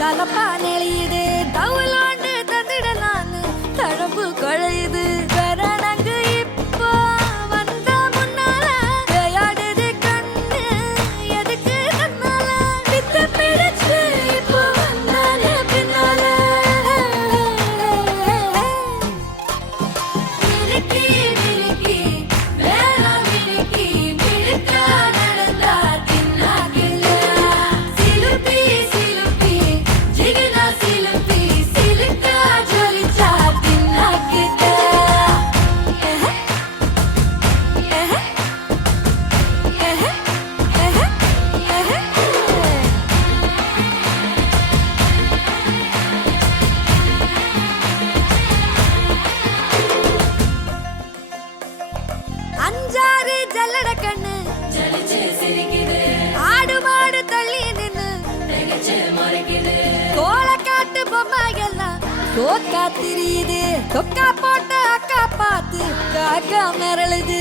கலப்பா நெளியுது தவளாண்டு தந்திட நானு தழம்பு கொழ கோக்கா திரியுது. கொக்கா போட்ட அக்கா பார்த்து காக்கா மிரளுது.